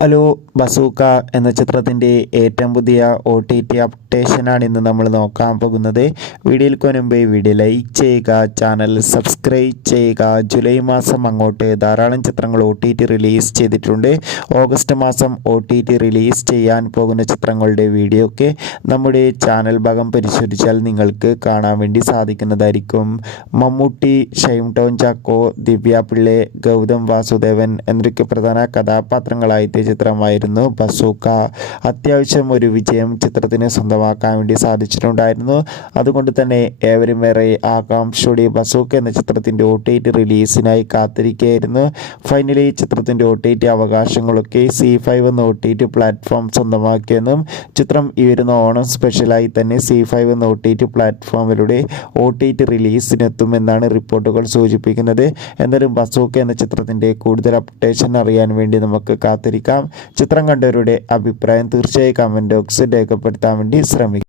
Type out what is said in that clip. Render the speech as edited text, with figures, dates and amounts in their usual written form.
Hello bazooka എന്ന ചിത്രത്തിൻ്റെ ഏറ്റവും പുതിയ OTT അപ്ഡേഷനാണ് ഇന്ന് നമ്മൾ നോക്കാൻ പോകുന്നത്. വീഡിയോയ്ക്ക് മുൻപ് വീഡിയോ ലൈക്ക് ചെയ്യുക, ചാനൽ സബ്സ്ക്രൈബ് ചെയ്യുക. ജൂലൈ മാസം അങ്ങോട്ട് ധാരാളം ചിത്രങ്ങൾ OTT റിലീസ് ചെയ്തിട്ടുണ്ട്. ഓഗസ്റ്റ് മാസം OTT റിലീസ് ചെയ്യാൻ പോകുന്ന ചിത്രങ്ങളുടെ വീഡിയോ ഒക്കെ നമ്മുടെ ചാനൽ ഭാഗം പരിശോധിച്ചാൽ നിങ്ങൾക്ക് കാണാൻ വേണ്ടി സാധിക്കുന്നതായിരിക്കും. മമ്മൂട്ടി, ഷൈൻ ടോം ചാക്കോ, ദിവ്യ പിള്ളെ, ഗൗതം വാസുദേവൻ എന്നൊക്കെ പ്രധാന കഥാപാത്രങ്ങളായിട്ട് ചിത്രമായിരുന്നു ബസൂക്ക. അത്യാവശ്യം ഒരു വിജയം ചിത്രത്തിന് സ്വന്തമാക്കാൻ വേണ്ടി സാധിച്ചിട്ടുണ്ടായിരുന്നു. അതുകൊണ്ട് തന്നെ ഏവരും ഏറെ ആകാംക്ഷയോടെ ബസൂക്ക എന്ന ചിത്രത്തിൻ്റെ OTT റിലീസിനായി കാത്തിരിക്കുകയായിരുന്നു. ഫൈനലി ചിത്രത്തിൻ്റെ OTT അവകാശങ്ങളൊക്കെ C5 എന്ന OTT പ്ലാറ്റ്ഫോം സ്വന്തമാക്കിയെന്നും ചിത്രം ഈ വരുന്ന ഓണം സ്പെഷ്യലായി തന്നെ C5 എന്ന OTT പ്ലാറ്റ്ഫോമിലൂടെ OTT റിലീസിനെത്തുമെന്നാണ് റിപ്പോർട്ടുകൾ സൂചിപ്പിക്കുന്നത്. എന്നാലും ബസൂക്ക എന്ന ചിത്രത്തിൻ്റെ കൂടുതൽ അപ്ഡേഷൻ അറിയാൻ വേണ്ടി നമുക്ക് കാത്തിരിക്കാം. ചിത്രം കണ്ടവരുടെ അഭിപ്രായം തീർച്ചയായും കമൻറ്റ് ബോക്സിൽ രേഖപ്പെടുത്താൻ വേണ്ടി ശ്രമിക്കുക.